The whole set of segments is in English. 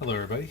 Hello, everybody.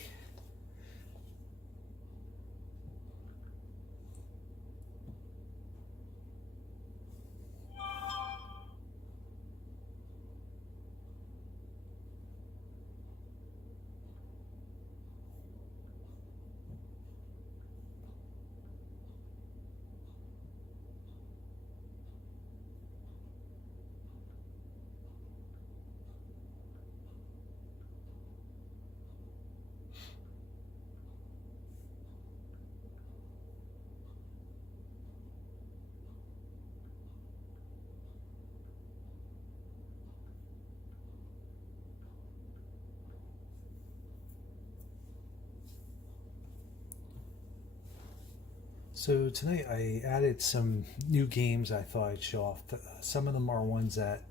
So tonight I added some new games I thought I'd show off. Some of them are ones that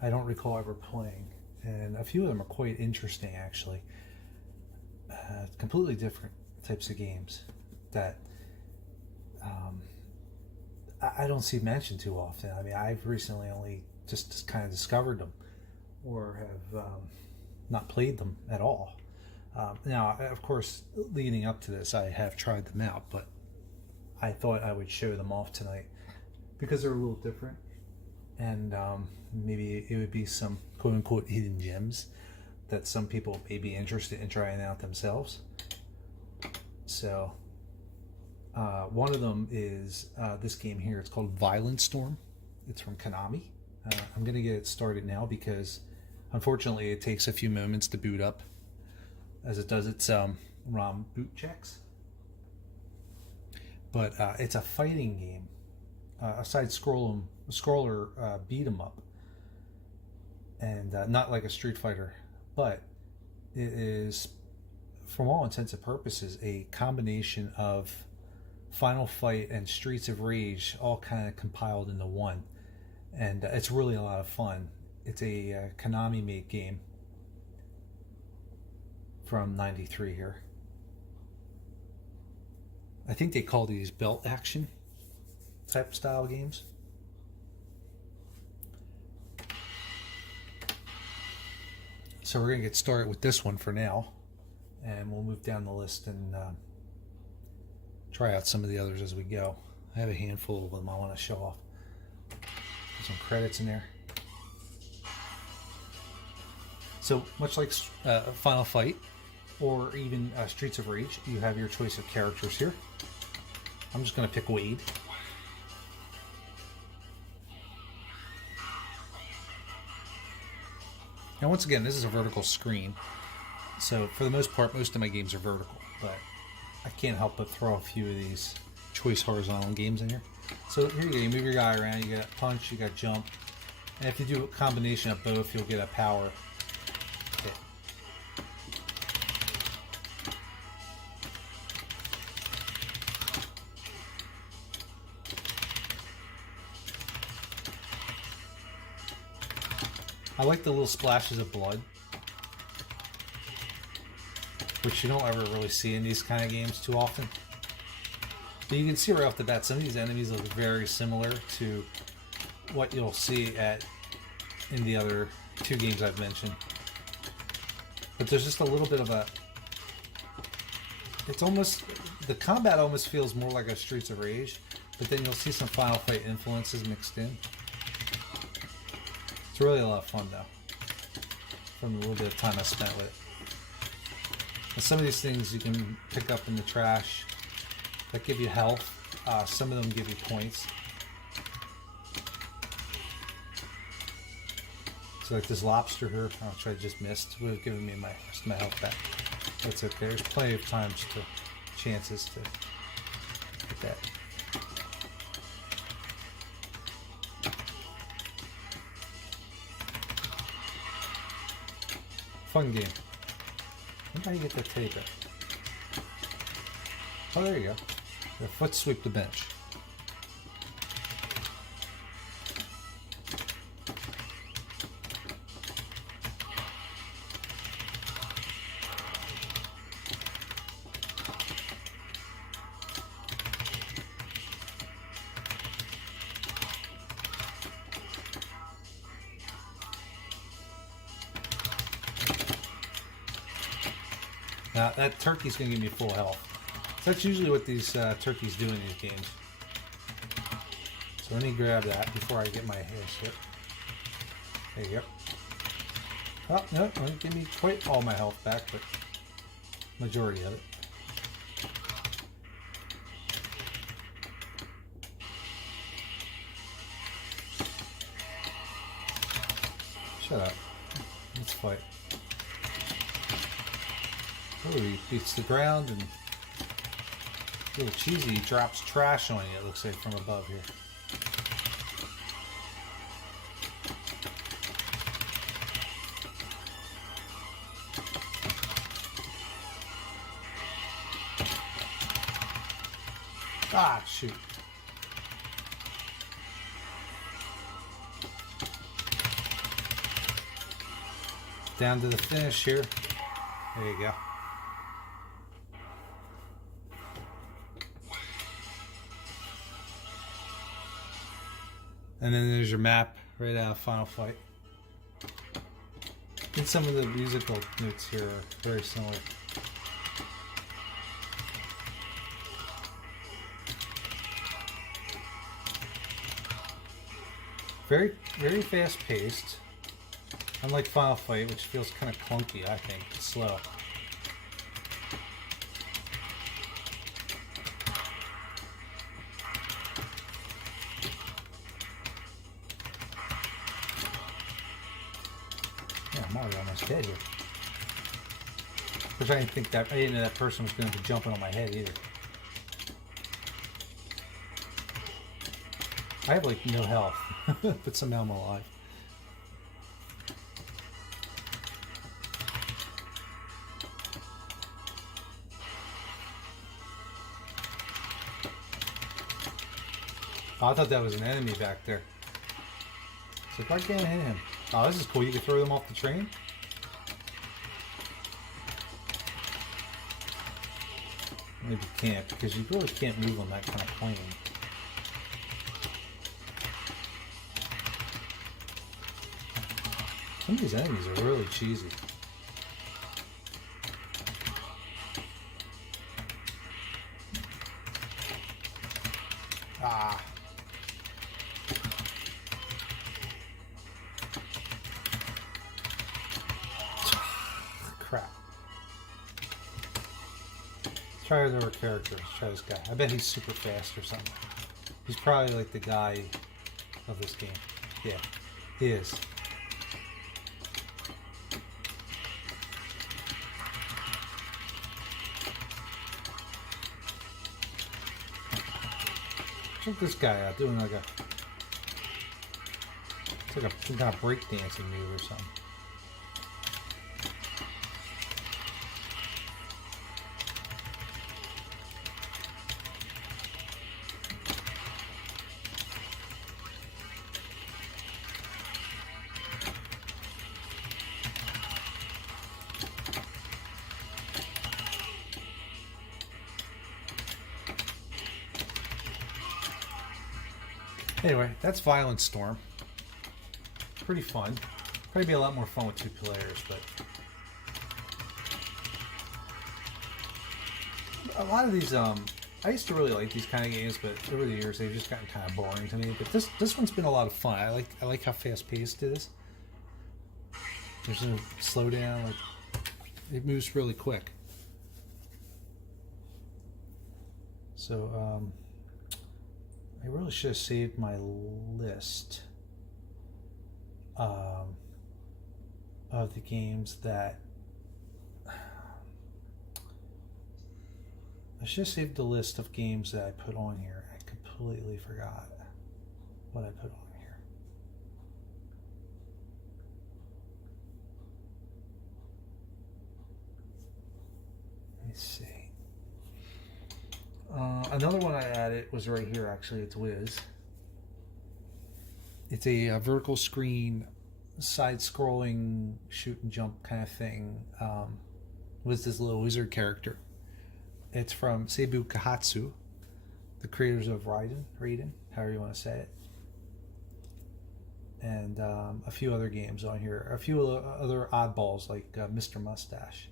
I don't recall ever playing, and a few of them are quite interesting actually. Completely different types of games that I don't see mentioned too often. I mean, I've recently only just kind of discovered them or have not played them at all. Now, of course, leading up to this, I have tried them out, but I thought I would show them off tonight because they're a little different, and maybe it would be some quote-unquote hidden gems that some people may be interested in trying out themselves. So one of them is this game here. It's called Violent Storm. It's from Konami. I'm going to get it started now because unfortunately it takes a few moments to boot up as it does its ROM boot checks. But it's a fighting game, a side-scroller beat 'em up, and not like a Street Fighter, but it is, from all intents and purposes, a combination of Final Fight and Streets of Rage, all kind of compiled into one, and it's really a lot of fun. It's a Konami-made game from '93 here. I think they call these belt action type style games. So we're going to get started with this one for now, and we'll move down the list and try out some of the others as we go. I have a handful of them I want to show off. Put some credits in there. So much like Final Fight or even Streets of Rage, you have your choice of characters here. I'm just going to pick Wade. Now once again, this is a vertical screen, so for the most part most of my games are vertical, but I can't help but throw a few of these choice horizontal games in here. So here you go, you move your guy around, you got punch, you got jump, and if you do a combination of both you'll get a power hit. I like the little splashes of blood, which you don't ever really see in these kind of games too often. But you can see right off the bat, some of these enemies look very similar to what you'll see in the other two games I've mentioned. But there's just a little bit of a... It's almost... The combat almost feels more like a Streets of Rage, but then you'll see some Final Fight influences mixed in. It's really a lot of fun though, from a little bit of time I spent with it. And some of these things you can pick up in the trash that give you health. Some of them give you points. So like this lobster here, which I just missed, would have given me my health back. That's okay. There's plenty of chances to get that. Fun game. I wonder how you get that tape in. Oh, there you go. Foot sweep the bench. that turkey's going to give me full health. So that's usually what these turkeys do in these games. So let me grab that before I get my ass hit. There you go. Oh, no, it won't give me quite all my health back, but majority of it. Shut up. Let's fight. Oh, he beats the ground and a little cheesy. He drops trash on you, it looks like, from above here. Ah, shoot. Down to the finish here. There you go. And then there's your map right out of Final Fight. And some of the musical notes here are very similar. Very, very fast paced. Unlike Final Fight, which feels kind of clunky, I think. It's slow. Yeah, I'm already almost dead here. Which I didn't know that person was going to be jumping on my head either. I have like no health, but somehow I'm alive. Oh, I thought that was an enemy back there. So why can't I hit him? Oh, this is cool. You can throw them off the train. Maybe you can't, because you really can't move on that kind of plane. Some of these enemies are really cheesy. Ah. Crap. Let's try another character. Let's try this guy. I bet he's super fast or something. He's probably like the guy of this game. Yeah, he is. Check this guy out doing like it's like some kind of breakdancing move or something. Anyway, that's Violent Storm. Pretty fun. Probably be a lot more fun with 2 players, but a lot of these, I used to really like these kind of games, but over the years they've just gotten kind of boring to me. But this one's been a lot of fun. I like how fast paced it is. There's no slowdown. Like, it moves really quick. So, I really should have saved my list of the games that I should have saved the list of games that I put on here. I completely forgot what I put on here. Let me see. Another one I added was right here, actually. It's Wiz. It's a vertical screen, side-scrolling shoot and jump kind of thing with this little wizard character. It's from Seibu Kahatsu, the creators of Raiden, however you want to say it. And a few other games on here. A few other oddballs like Mr. Mustache.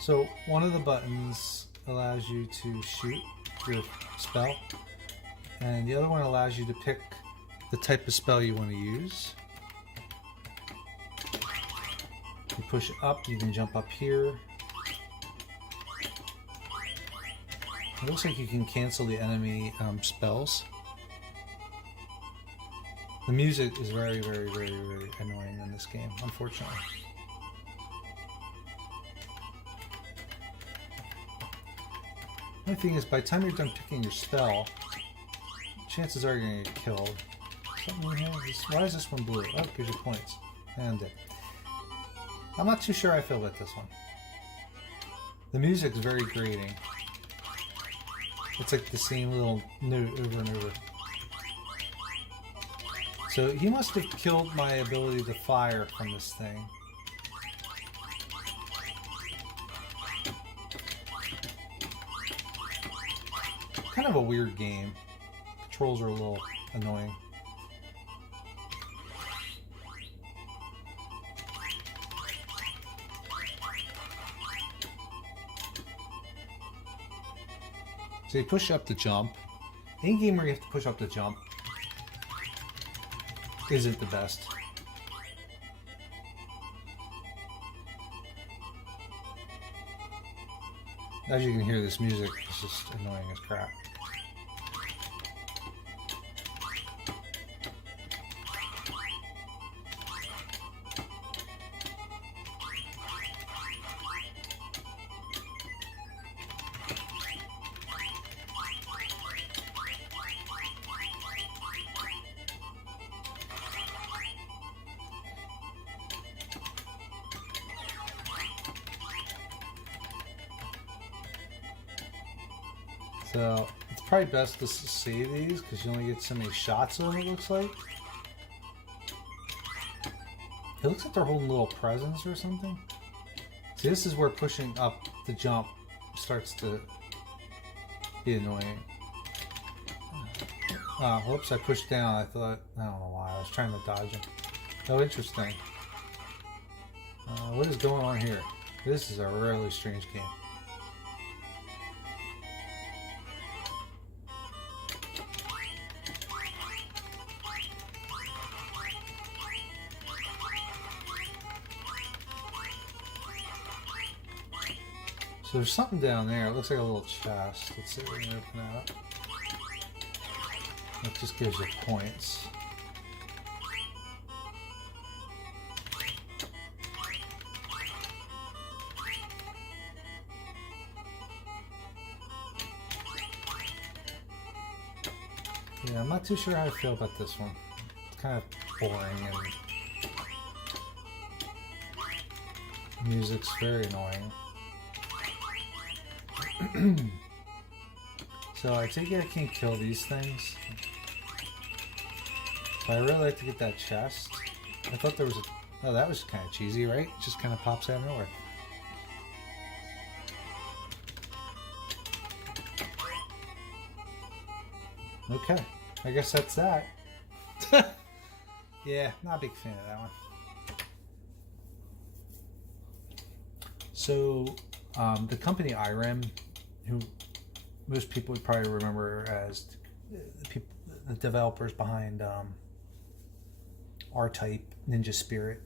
So one of the buttons allows you to shoot your spell, and the other one allows you to pick the type of spell you want to use. You push up, you can jump up here. It looks like you can cancel the enemy spells. The music is very, very, very, very annoying in this game, unfortunately. The only thing is, by the time you're done picking your spell, chances are you're going to get killed. Something here? Why is this one blue? Oh, it gives you points. And I'm not too sure how I feel about this one. The music's very grating. It's like the same little note over and over. So he must have killed my ability to fire from this thing. Kind of a weird game. Controls are a little annoying. So you push up to jump. Any game where you have to push up to jump isn't the best. As you can hear, this music is just annoying as crap. So it's probably best to save these because you only get so many shots of them, it looks like. It looks like they're holding little presents or something. See, this is where pushing up the jump starts to be annoying. Whoops, I pushed down. I don't know why. I was trying to dodge him. Oh, interesting. What is going on here? This is a really strange game. So there's something down there. It looks like a little chest. Let's see if we can open that up. It just gives you points. Yeah, I'm not too sure how I feel about this one. It's kind of boring and the music's very annoying. So I take it I can't kill these things. But I really like to get that chest. I thought there was a... Oh, that was kind of cheesy, right? It just kind of pops out of nowhere. Okay, I guess that's that. Yeah, not a big fan of that one. So, the company IREM, who most people would probably remember as the developers behind R-Type, Ninja Spirit,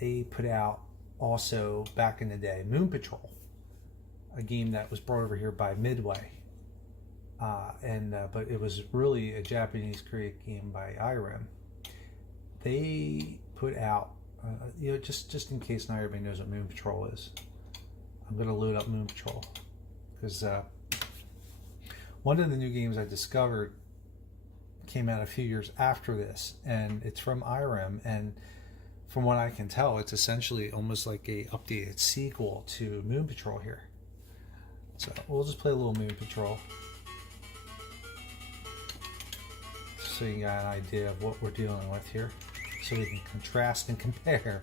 they put out also back in the day Moon Patrol, a game that was brought over here by Midway, but it was really a Japanese created game by IREM. They put out, just in case not everybody knows what Moon Patrol is, I'm going to load up Moon Patrol because one of the new games I discovered came out a few years after this, and it's from IREM, and from what I can tell, it's essentially almost like a updated sequel to Moon Patrol here. So we'll just play a little Moon Patrol so you got an idea of what we're dealing with here, so we can contrast and compare.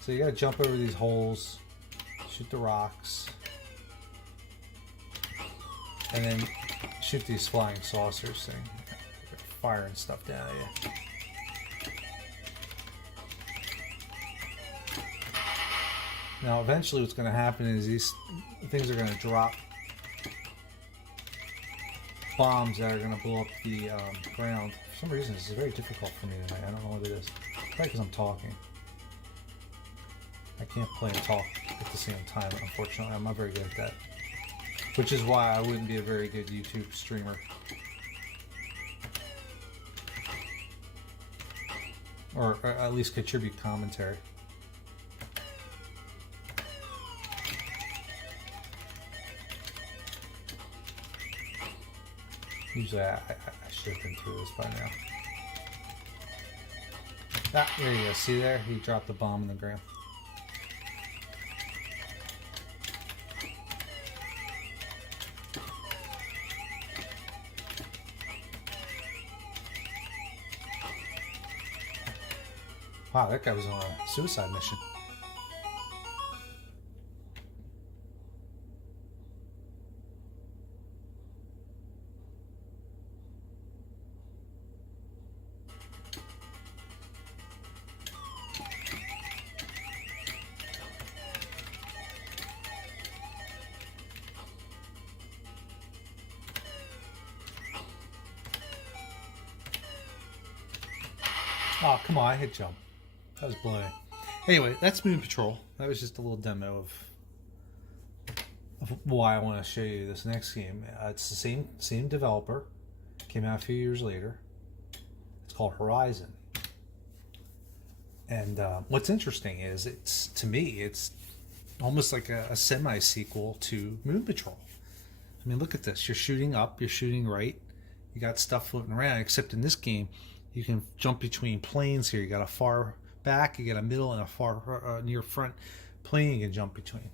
So you gotta jump over these holes, shoot the rocks, and then shoot these flying saucers thing, firing stuff down at you. Now, eventually what's going to happen is these things are going to drop bombs that are going to blow up the ground. For some reason, this is very difficult for me tonight. I don't know what it is. Probably because I'm talking. I can't play and talk at the same time, unfortunately. I'm not very good at that. Which is why I wouldn't be a very good YouTube streamer. Or at least contribute commentary. Usually I should have been through this by now. Ah, there you go. See there? He dropped the bomb in the ground. Wow, that guy was on a suicide mission. Oh, come on, I hit jump. That was bloating. Anyway, that's Moon Patrol. That was just a little demo of why I want to show you this next game. It's the same developer. Came out a few years later. It's called Horizon. And what's interesting is, to me, it's almost like a semi-sequel to Moon Patrol. I mean, look at this. You're shooting up, you're shooting right. You got stuff floating around, except in this game, you can jump between planes here. You got a far back, you got a middle, and a far near front plane you can jump between.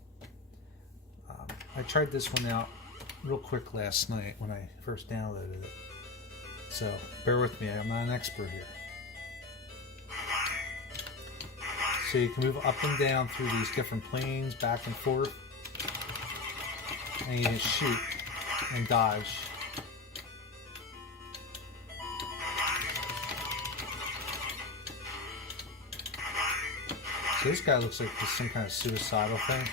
I tried this one out real quick last night when I first downloaded it. So bear with me, I'm not an expert here. So you can move up and down through these different planes, back and forth, and you just shoot and dodge. So this guy looks like he's some kind of suicidal thing.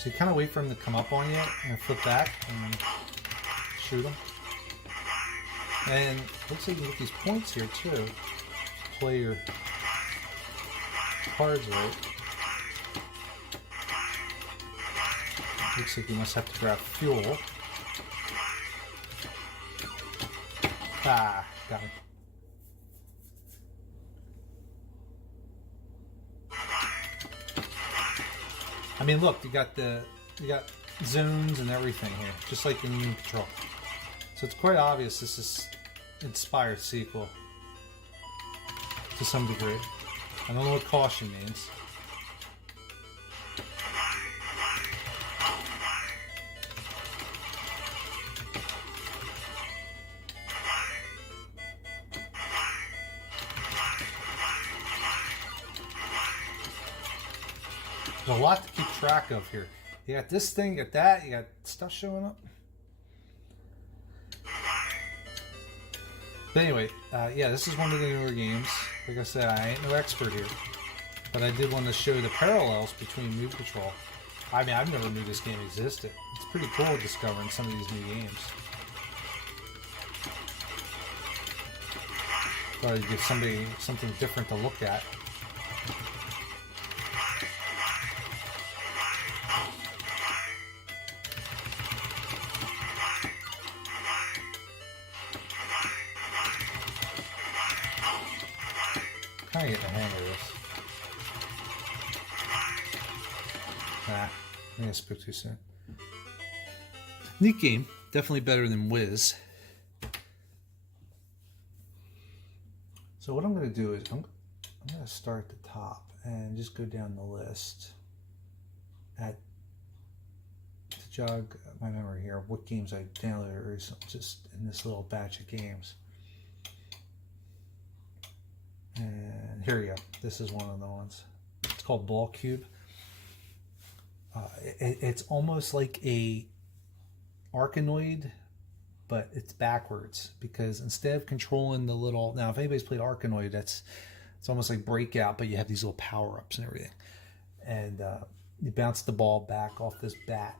So you kind of wait for him to come up on you and flip back and shoot him. And looks like you get these points here too. Play your cards right. Looks like you must have to grab fuel. Ah, got him. I mean, look, you got zones and everything here, just like in Moon Patrol. So it's quite obvious this is inspired sequel to some degree. I don't know what caution means. There's a lot to keep track of here. You got this thing, you got that, you got stuff showing up. But anyway, yeah, this is one of the newer games. Like I said, I ain't no expert here. But I did want to show the parallels between Moon Patrol. I mean, I've never knew this game existed. It's pretty cool discovering some of these new games. Thought I'd give somebody something different to look at. Kind of getting the hang of this. Nah, I think I spoke too soon. Neat game. Definitely better than Wiz. So what I'm going to do is I'm going to start at the top and just go down the list to jog my memory here of what games I downloaded recently, just in this little batch of games. And here we go. This is one of the ones. It's called Ball Cube. It's almost like a Arkanoid, but it's backwards, because instead of controlling the little... Now, if anybody's played Arkanoid, that's It's almost like Breakout, but you have these little power-ups and everything. And you bounce the ball back off this bat.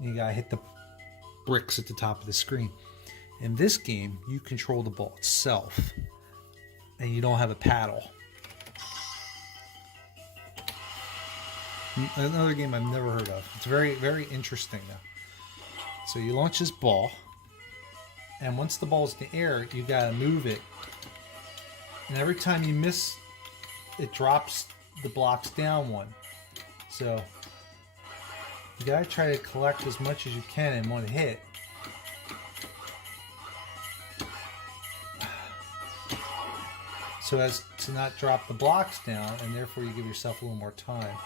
You gotta hit the bricks at the top of the screen. In this game, you control the ball itself, and you don't have a paddle. Another game I've never heard of. It's very, very interesting though. So you launch this ball, and once the ball's in the air, you gotta move it. And every time you miss, it drops the blocks down one. So you gotta try to collect as much as you can in one hit. So as to not drop the blocks down, and therefore you give yourself a little more time.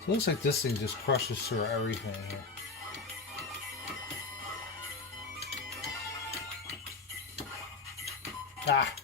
It looks like this thing just crushes through everything here. Ah!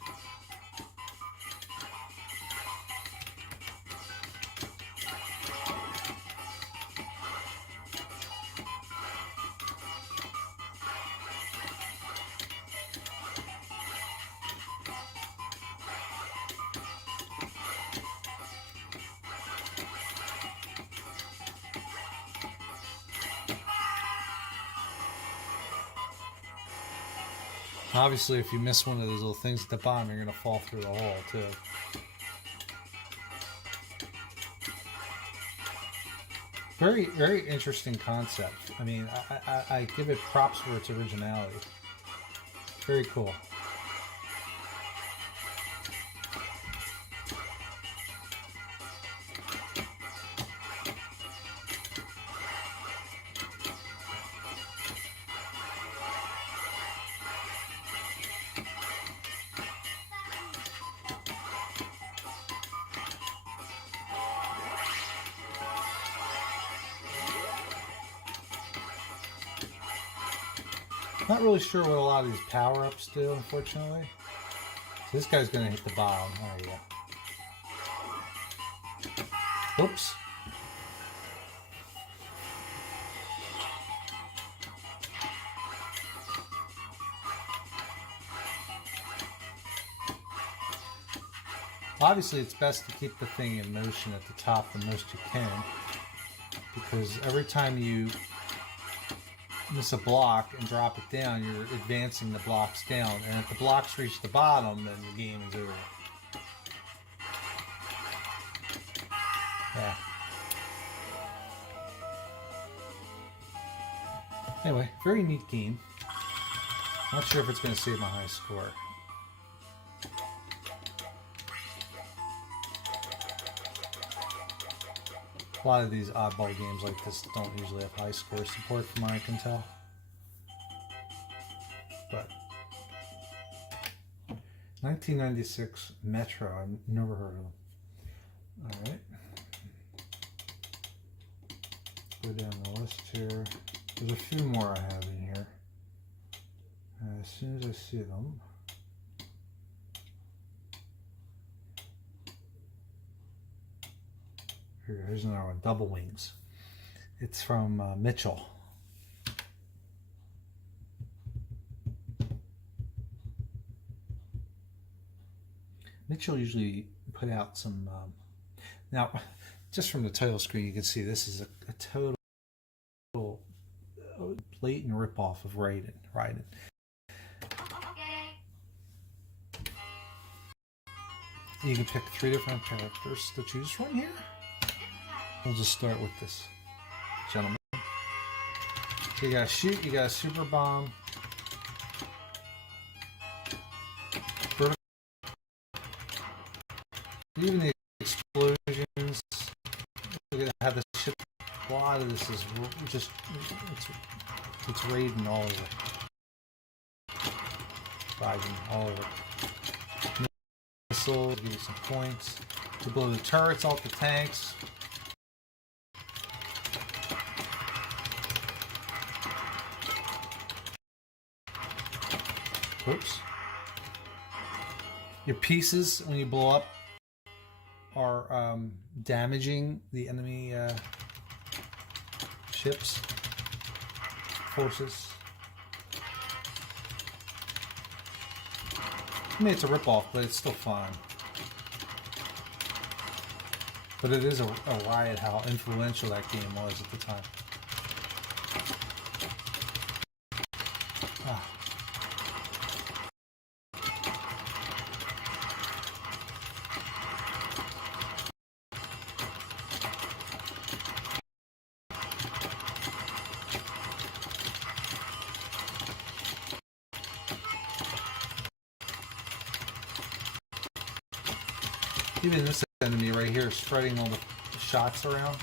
Obviously, if you miss one of those little things at the bottom, you're going to fall through the hole, too. Very, very interesting concept. I mean, I give it props for its originality. Very cool. Not really sure what a lot of these power-ups do, unfortunately. So this guy's going to hit the bottom. There you go. Oops. Obviously, it's best to keep the thing in motion at the top the most you can, because every time you miss a block and drop it down, you're advancing the blocks down, and if the blocks reach the bottom, then the game is over. Yeah. Anyway, very neat game. Not sure if it's going to save my high score. A lot of these oddball games like this don't usually have high score support from what I can tell. But 1996 Metro, I've never heard of them. Alright. Go down the list here. There's a few more I have in here. As soon as I see them. Here's another one, Double Wings. It's from Mitchell. Mitchell usually put out some... now, just from the title screen, you can see this is a total blatant ripoff of Raiden. You can pick 3 different characters to choose from here. We'll just start with this gentleman. So you gotta shoot, you got a super bomb. Even the explosions, we're gonna have this ship. A lot of this is just it's raiding all over, riding all over. Missile, give you some points to blow the turrets off the tanks. Oops. Your pieces, when you blow up, are damaging the enemy ships, forces. I mean, it's a ripoff, but it's still fun. But it is a riot how influential that game was at the time. Ah. Even this enemy right here spreading all the shots around.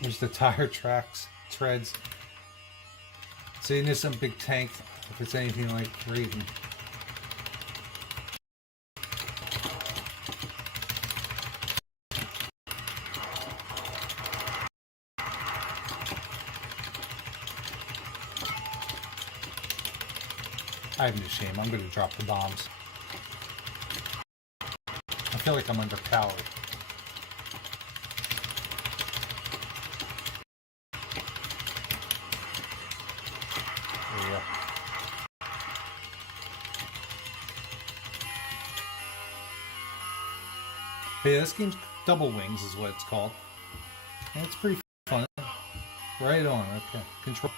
There's the tire tracks, treads. See, there's some big tank, if it's anything like Raiden. I have no shame. I'm going to drop the bombs. I feel like I'm underpowered. There we go. But yeah, this game's Double Wings is what it's called. And it's pretty fun. Right on. Okay. Control.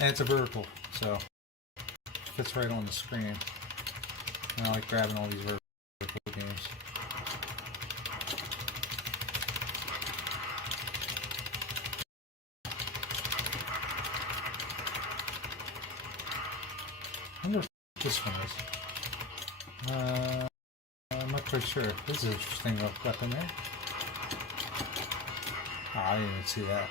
And it's a vertical, so it fits right on the screen. And I like grabbing all these vertical games. I wonder if this one is. I'm not quite sure. This is an interesting weapon there. Oh, I didn't even see that.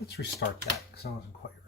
Let's restart that because I wasn't quite ready.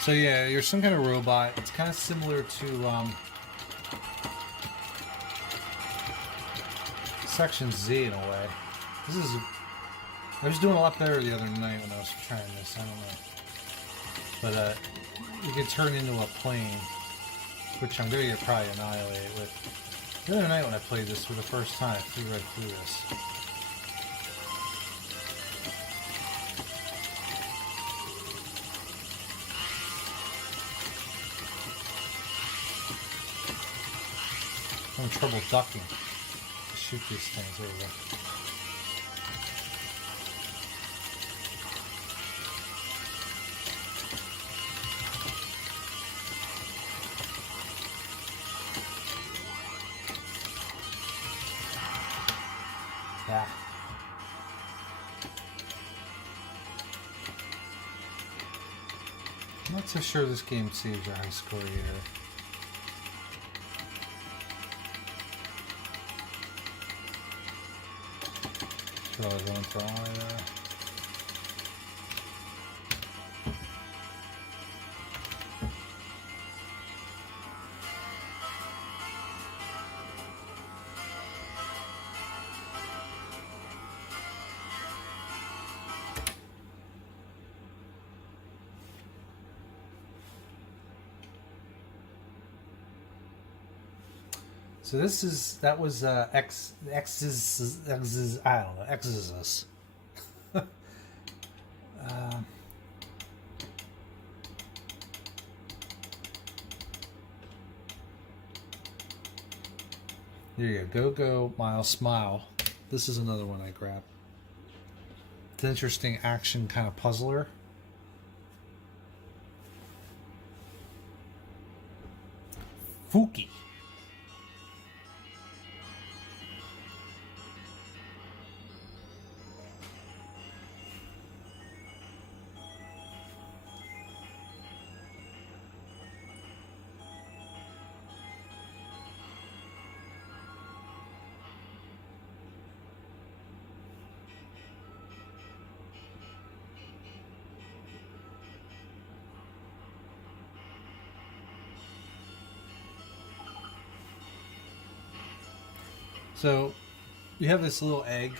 So yeah, you're some kind of robot. It's kind of similar to Section Z in a way. I was doing a lot better the other night when I was trying this. I don't know, but you can turn into a plane, which I'm gonna get probably annihilated with. The other night when I played this for the first time, I flew right through this. I'm having trouble ducking. Shoot these things. There we go. Yeah. I'm not so sure this game saves your high score either. Should I go into all there? So that was X's I don't know, Exodus. There you go. Go, Miles, Smile. This is another one I grabbed. It's an interesting action kind of puzzler. Fuki. So you have this little egg,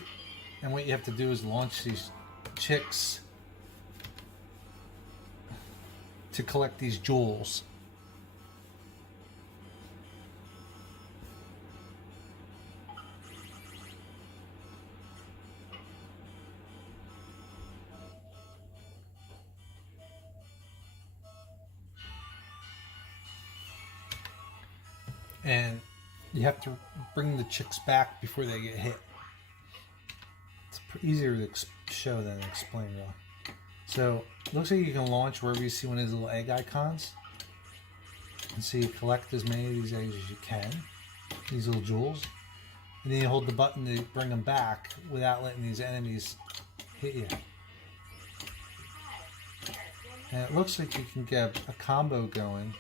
and what you have to do is launch these chicks to collect these jewels. and you have to bring the chicks back before they get hit. It's easier to show than explain, really. So it looks like you can launch wherever you see one of these little egg icons. And so you collect as many of these eggs as you can, these little jewels. And then you hold the button to bring them back without letting these enemies hit you. And it looks like you can get a combo going.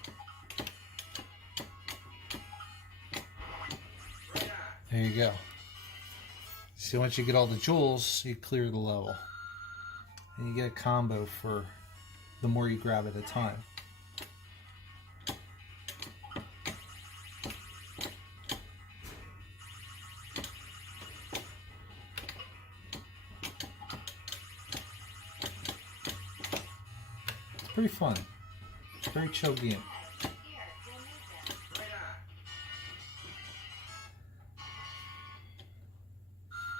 There you go. So once you get all the jewels, you clear the level. And you get a combo for the more you grab at a time. It's pretty fun. It's a very chill game.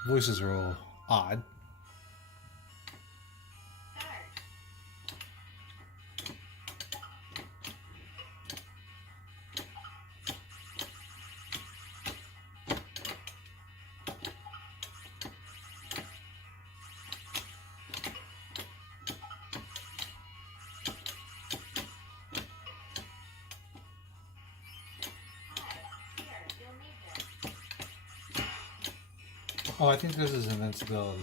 Voices are a little odd. Oh, I think this is invincibility.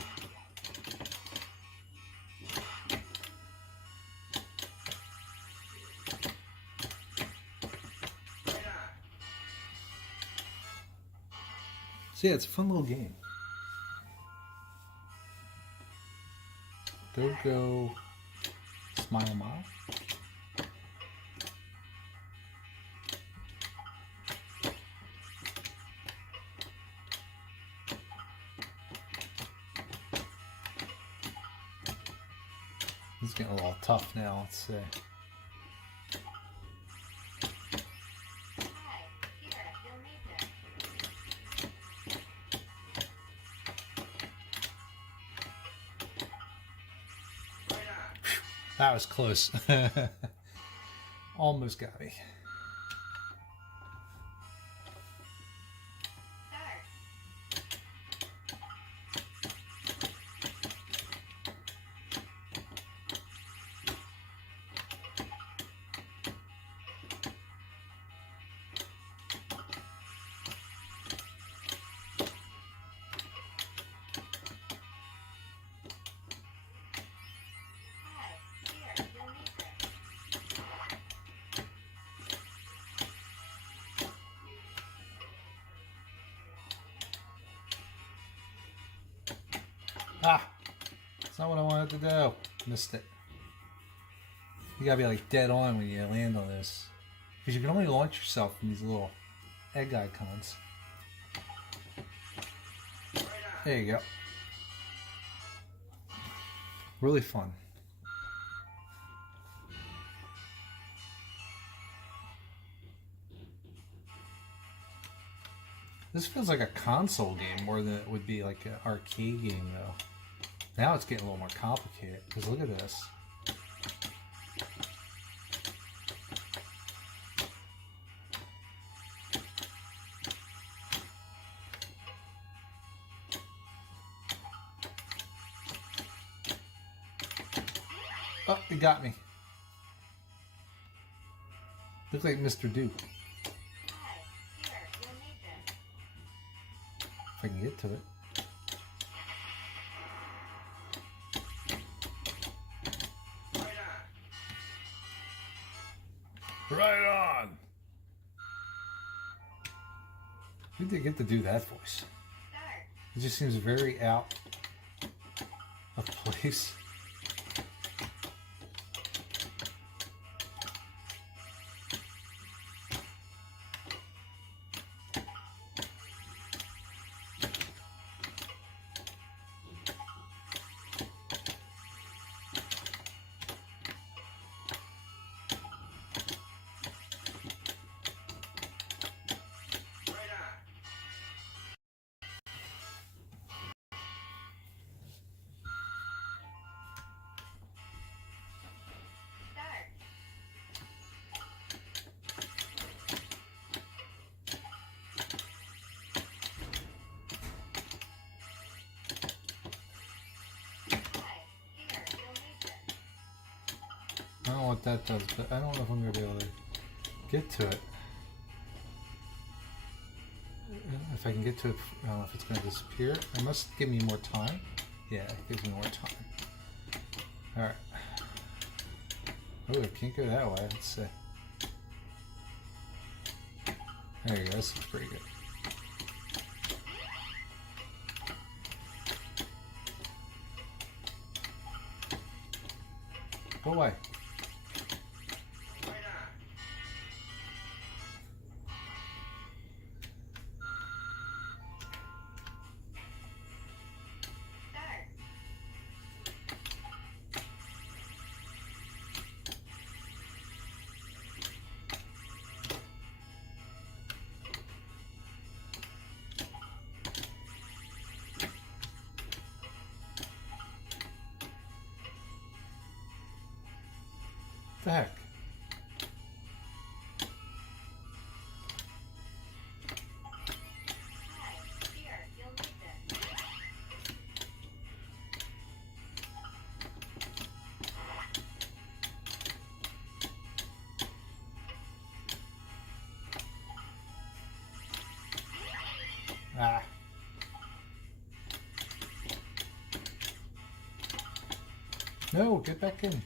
So yeah, it's a fun little game. Go, smile, mile. It's getting a little tough now, let's see. That was close. Almost got me. Ah! That's not what I wanted to do. Missed it. You gotta be like dead on when you land on this. Because you can only launch yourself from these little egg icons. There you go. Really fun. This feels like a console game more than it would be like an arcade game, though. Now it's getting a little more complicated, because look at this. Oh, it got me. Look like Mr. Duke. If I can get to it. Right on! We did get to do that voice. It just seems very out of place. I don't know what that does, but I don't know if I'm going to be able to get to it. If I can get to it, I don't know if it's going to disappear. It must give me more time. Yeah, it gives me more time. Alright. Oh, I can't go that way. Let's see. There you go. This looks pretty good. Go away. The heck? Ah. No, get back in.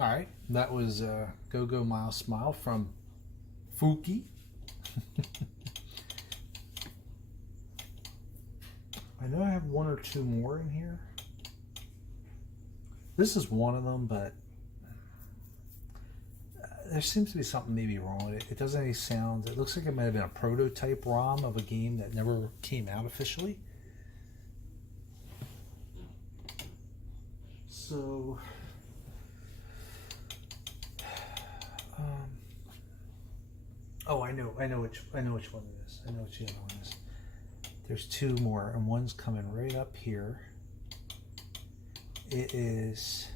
Alright, that was Go Go Mile Smile from Fuki. I know I have one or two more in here. This is one of them, but there seems to be something maybe wrong with it. It doesn't have any sounds. It looks like it might have been a prototype ROM of a game that never came out officially. So... oh, I know which one it is. I know which the other one is. There's two more, and one's coming right up here. It is.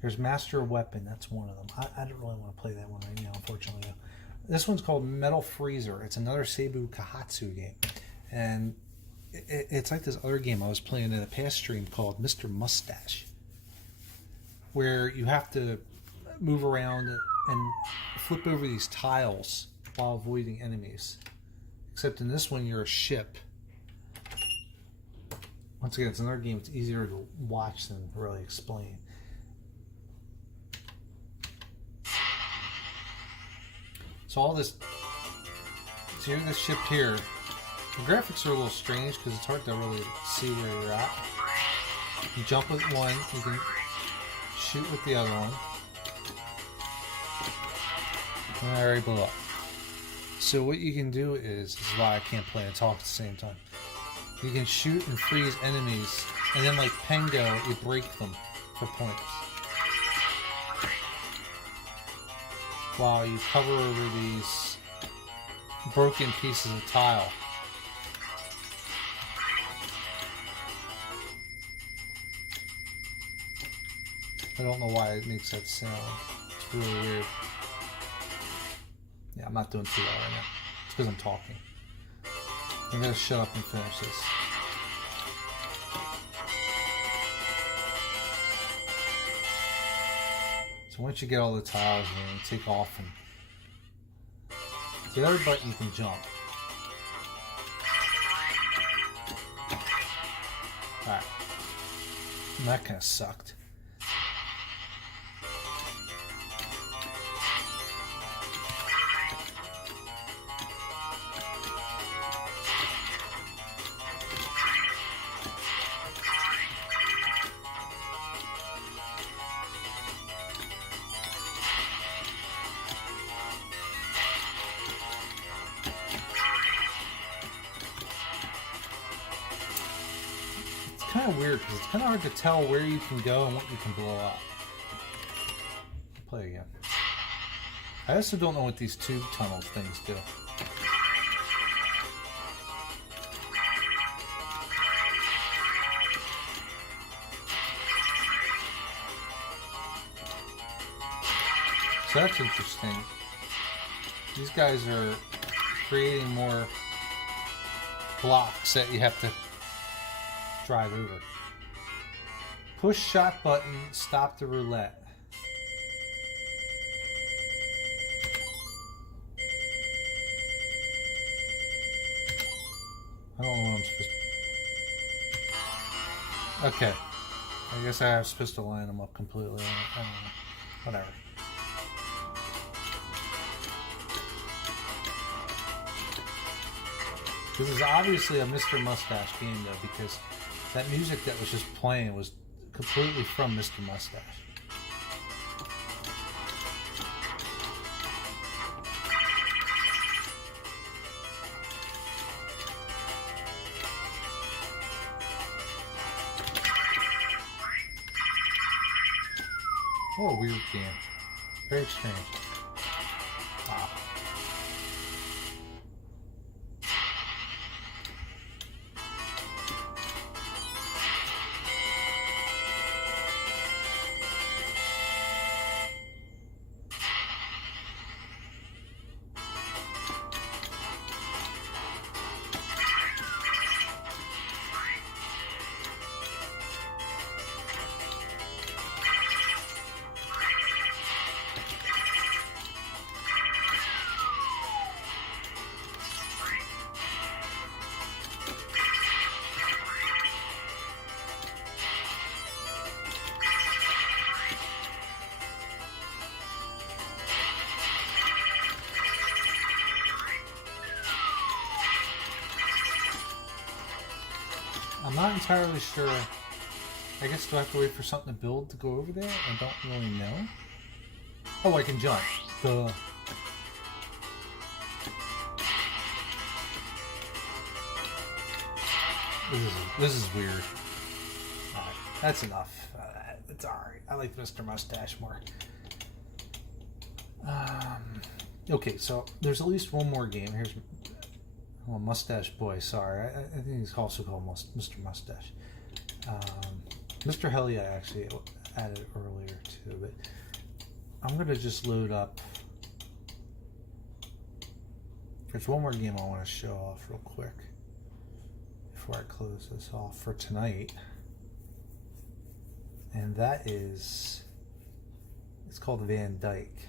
There's Master Weapon. That's one of them. I don't really want to play that one right now, unfortunately. This one's called Metal Freezer. It's another Seibu Kahatsu game, and it's like this other game I was playing in a past stream called Mr. Mustache, where you have to move around and flip over these tiles while avoiding enemies. Except in this one, you're a ship. Once again, it's another game. It's easier to watch than really explain. So all this, so you're this ship here. The graphics are a little strange because it's hard to really see where you're at. You jump with one, you can shoot with the other one. And I already blew up. So what you can do is, this is why I can't play and talk at the same time. You can shoot and freeze enemies, and then like Pengo, you break them for points. While you cover over these broken pieces of tile. I don't know why it makes that sound. It's really weird. Yeah, I'm not doing too well right now. It's because I'm talking. I'm going to shut up and finish this. So once you get all the tiles in, you take off and... the other button you can jump. Alright. That kind of sucked. kind of weird because it's kind of hard to tell where you can go and what you can blow up. Play again. I also don't know what these tube tunnel things do. So that's interesting. These guys are creating more blocks that you have to drive over. Push shot button, stop the roulette. I don't know what I'm supposed to... Okay. I guess I'm supposed to line them up completely. I don't know. Whatever. This is obviously a Mr. Mustache game, though, because that music that was just playing was completely from Mr. Mustache. What a weird game. Very strange. Wow. I'm not entirely sure. I guess do I have to wait for something to build to go over there? I don't really know. Oh, I can jump. Duh. This is weird. Alright, that's enough. It's alright. I like Mr. Mustache more. Okay, so there's at least one more game. Here's Mustache Boy. Sorry, I think he's also called Mr. Mustache. Mr. Helly I actually added earlier too, but I'm gonna just load up. There's one more game I want to show off real quick before I close this off for tonight, and that is, it's called Van Dyke.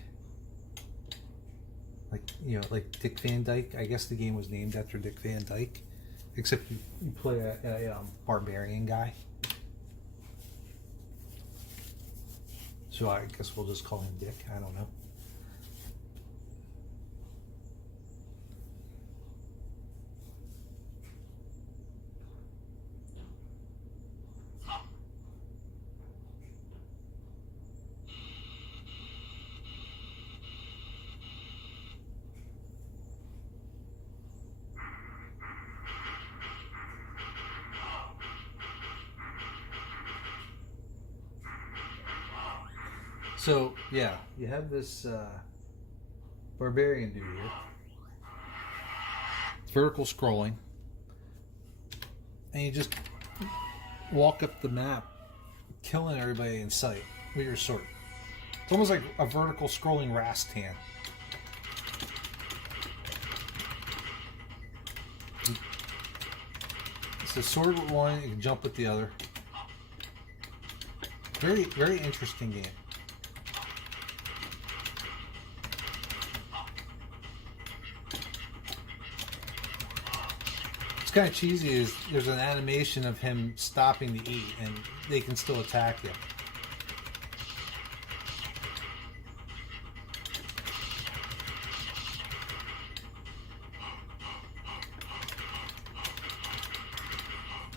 Like, you know, like Dick Van Dyke. I guess the game was named after Dick Van Dyke, except you play a barbarian guy. So I guess we'll just call him Dick. I don't know. So, yeah, you have this barbarian dude here. It's vertical scrolling. And you just walk up the map, killing everybody in sight with your sword. It's almost like a vertical scrolling Rastan. It's a sword with one, you can jump with the other. Very, very interesting game. What's kind of cheesy is there's an animation of him stopping to eat and they can still attack you.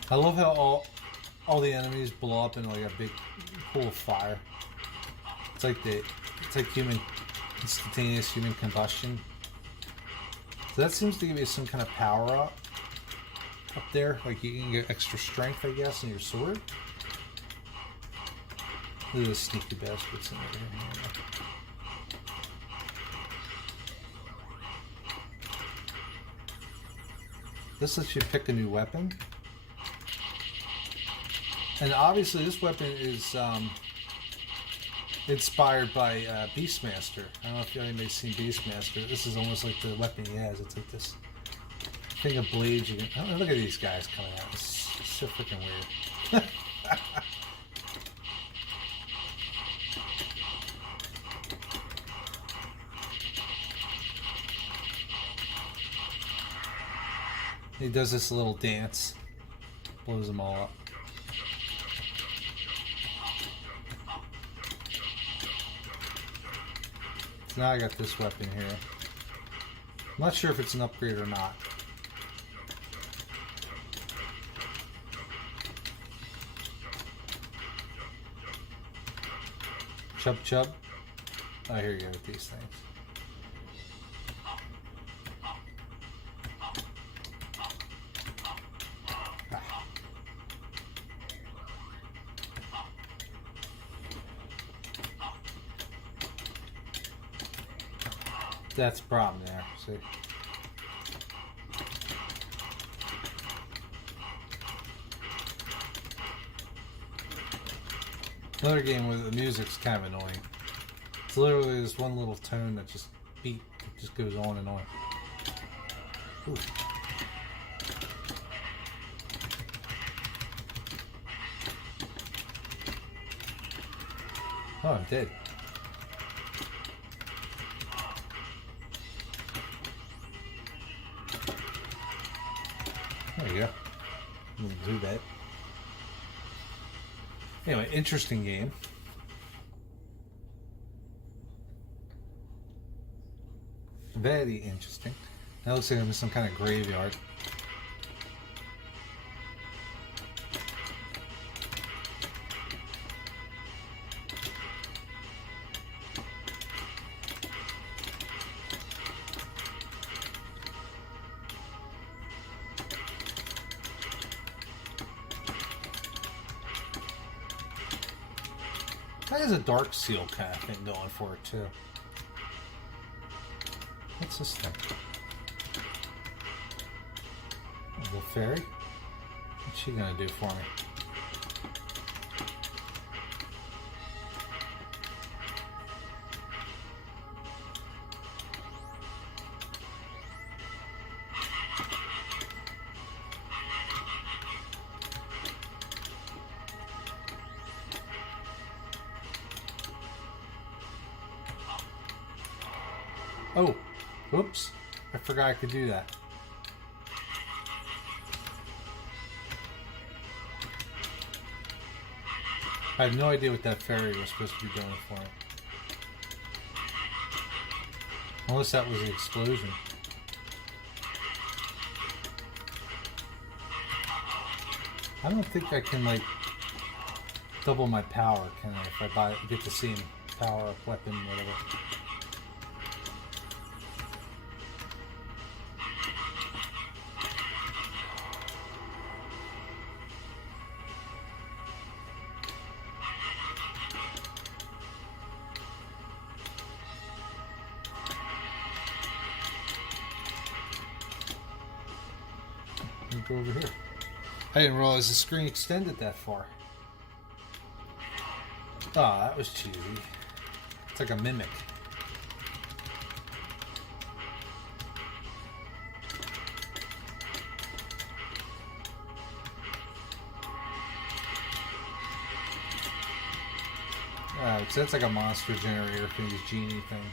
I love how all the enemies blow up in like a big pool of fire. It's like instantaneous human combustion. So that seems to give you some kind of power up. up there. Like you can get extra strength, I guess, in your sword. Look at this sneaky bastards in there. This lets you pick a new weapon. And obviously this weapon is inspired by Beastmaster. I don't know if anybody's seen Beastmaster. This is almost like the weapon he has. It's like this thing of blades. You can, oh, look at these guys coming out. It's so freaking weird. He does this little dance, blows them all up. So now I got this weapon here. I'm not sure if it's an upgrade or not. Chub chub. Oh, here you go with these things. That's the problem there, see? Another game where the music's kind of annoying. It's literally this one little tone that just goes on and on. Ooh. Oh, I'm dead. There you go. We'll do that. Anyway, interesting game. Very interesting. That looks like some kind of graveyard. That has a dark seal kind of thing going for it too. What's this thing? The fairy? What's she gonna do for me? Oh, whoops. I forgot I could do that. I have no idea what that fairy was supposed to be doing for me. Unless that was the explosion. I don't think I can, like, double my power, can I? If I get to see him power up weapon, whatever. Go over here. I didn't realize the screen extended that far. Oh, that was cheesy. It's like a mimic. So that's like a monster generator for these genie things.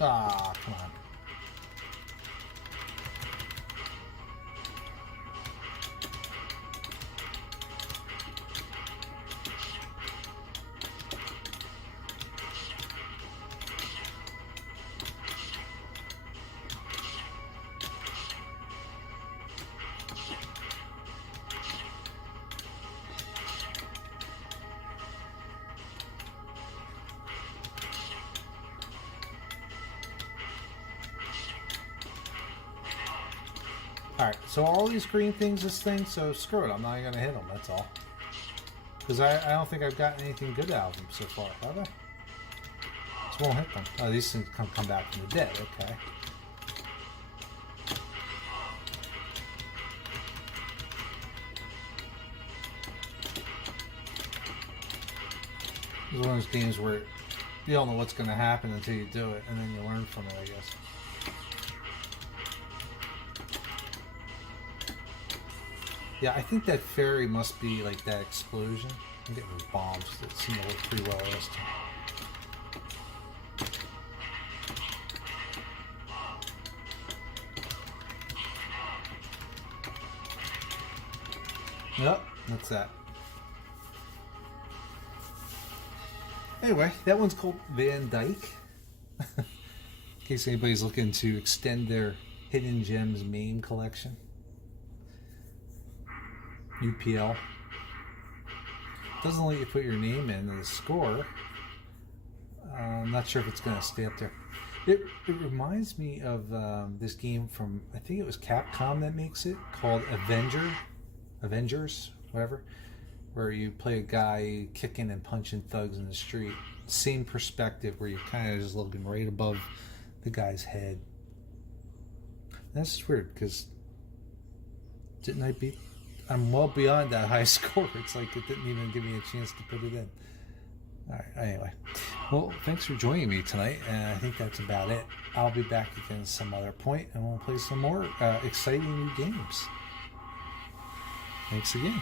Ah, come on. Alright, so all these green things this thing, so screw it, I'm not gonna hit them, that's all. Because I don't think I've gotten anything good out of them so far, have I? Just won't hit them. Oh, these things come back from the dead, okay. It's one of those games where you don't know what's going to happen until you do it, and then you learn from it, I guess. Yeah, I think that fairy must be like that explosion. I'm getting those bombs that seem to work pretty well this time. Yep, that's that. Anyway, that one's called Van Dyke. In case anybody's looking to extend their Hidden Gems MAME collection. UPL. Doesn't let you put your name in the score. I'm not sure if it's going to stay up there. It reminds me of this game from, I think it was Capcom that makes it, called Avengers, whatever, where you play a guy kicking and punching thugs in the street. Same perspective, where you're kind of just looking right above the guy's head. That's weird, because didn't I beat... I'm well beyond that high score. It's like it didn't even give me a chance to put it in. Alright, anyway. Well, thanks for joining me tonight, and I think that's about it. I'll be back again some other point, and we'll play some more exciting new games. Thanks again.